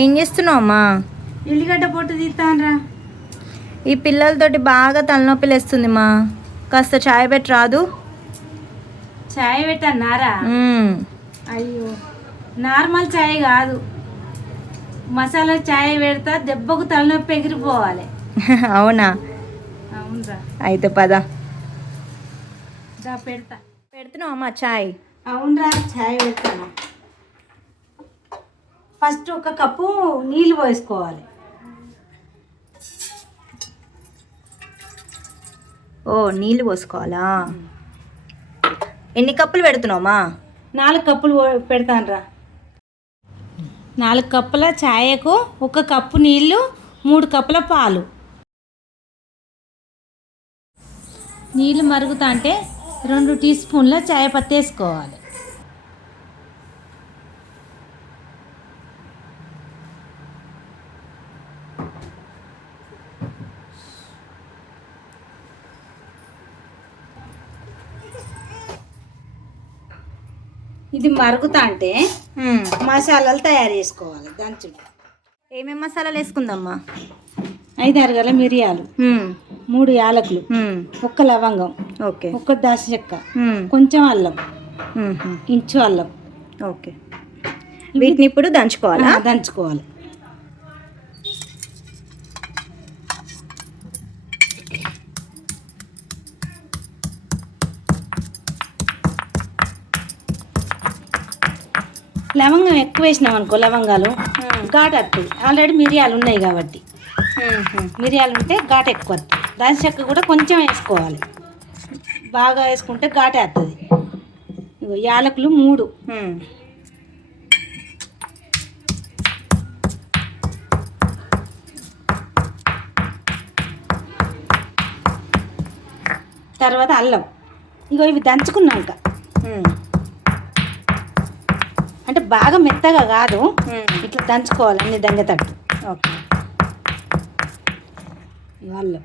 ఏం చేస్తున్నావు అమ్మా? ఎల్లిగడ్డ పొట్టు తీస్తానరా. ఈ పిల్లలతోటి బాగా తలనొప్పి లేస్తుంది మా. కాస్త చాయ్ పెట్టి రాదు? చాయ్ పెట్టన్నారా? అయ్యో, నార్మల్ చాయ్ కాదు, మసాలా చాయ్ పెడతా, దెబ్బకు తలనొప్పి ఎగిరిపోవాలి. అవునా? అవునరా. అయితే పద. పెడతా. పెడుతున్నావు అమ్మా చాయ్? అవునరా, చాయ్ పెడతాను. ఫస్ట్ ఒక కప్పు నీళ్ళు పోసుకోవాలి. ఓ, నీళ్ళు పోసుకోవాలా? ఎన్ని కప్పులు పెడుతున్నావమ్మా? 4 కప్పులు పెడతానురా. 4 కప్పుల ఛాయకు 1 కప్పు నీళ్ళు, 3 కప్పుల పాలు. నీళ్ళు మరుగుతా అంటే 2 టీ స్పూన్ల చాయ్ పత్తి వేసుకోవాలి. ఇది మరుగుతా అంటే మసాలాలు తయారు చేసుకోవాలి. దంచుడు. ఏమేమి మసాలాలు వేసుకుందమ్మా? 5 అరగల మిరియాలు, 3 యాలకులు, 1 లవంగం, ఓకే, 1 దాల్చిన చెక్క, కొంచెం అల్లం, ఇంచు అల్లం. ఓకే, వీటిని ఇప్పుడు దంచుకోవాలా? దంచుకోవాలి. లవంగం ఎక్కువ వేసినాం అనుకో, లవంగాలు ఘాటు వస్తుంది. ఆల్రెడీ మిరియాలు ఉన్నాయి కాబట్టి, మిరియాలు ఉంటే ఘాటు ఎక్కువ వస్తుంది. దాల్చిన చెక్క కూడా కొంచెం వేసుకోవాలి, బాగా వేసుకుంటే ఘాటు వస్తుంది. యాలకులు 3, తర్వాత అల్లం. ఇగో ఇవి దంచుకున్నాక, అంటే బాగా మెత్తగా కాదు, ఇట్లా దంచుకోవాలి అన్ని దంగతట్టు. ఓకే, అల్లం,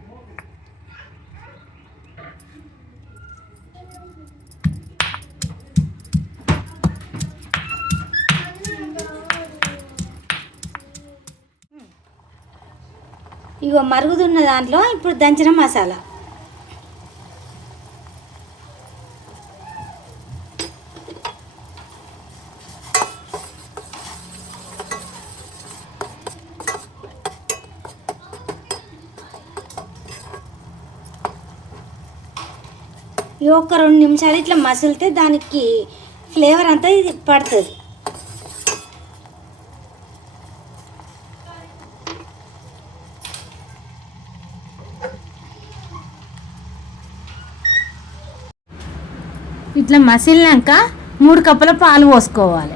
ఇగో మరుగుతున్న దాంట్లో ఇప్పుడు దంచిన మసాలా. ఇవి ఒక 2 నిమిషాలు ఇట్లా మసిలితే దానికి ఫ్లేవర్ అంతా ఇది పడుతుంది. ఇట్లా మసిలినాక 3 కప్పుల పాలు పోసుకోవాలి.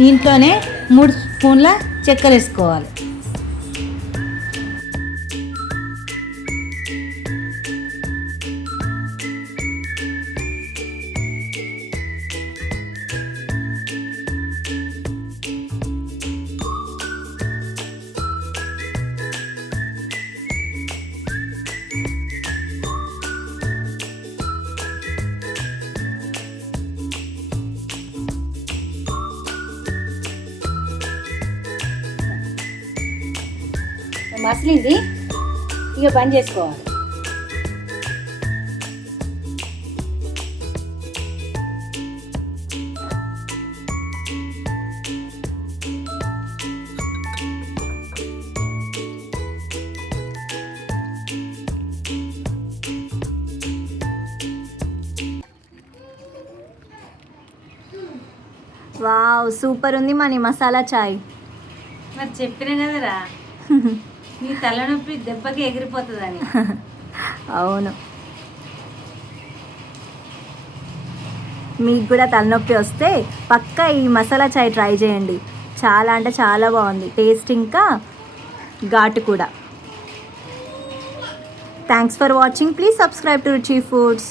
దీంట్లోనే 3 స్పూన్ల చక్కెర వేసుకోవాలి. మసిలింది, ఇక బంద్ చేసుకోవాలి. వావ్, సూపర్ ఉంది మా నీ మసాలా చాయ్. మరి చెప్పిన కదరా, నీ తలనొప్పి దెబ్బకి ఎగిరిపోతుందని. అవును. మీకు కూడా తలనొప్పి వస్తే పక్కా ఈ మసాలా చాయ్ ట్రై చేయండి. చాలా అంటే చాలా బాగుంది, టేస్ట్ ఇంకా ఘాటు కూడా. Thanks for watching. Please subscribe to రుచి ఫుడ్స్.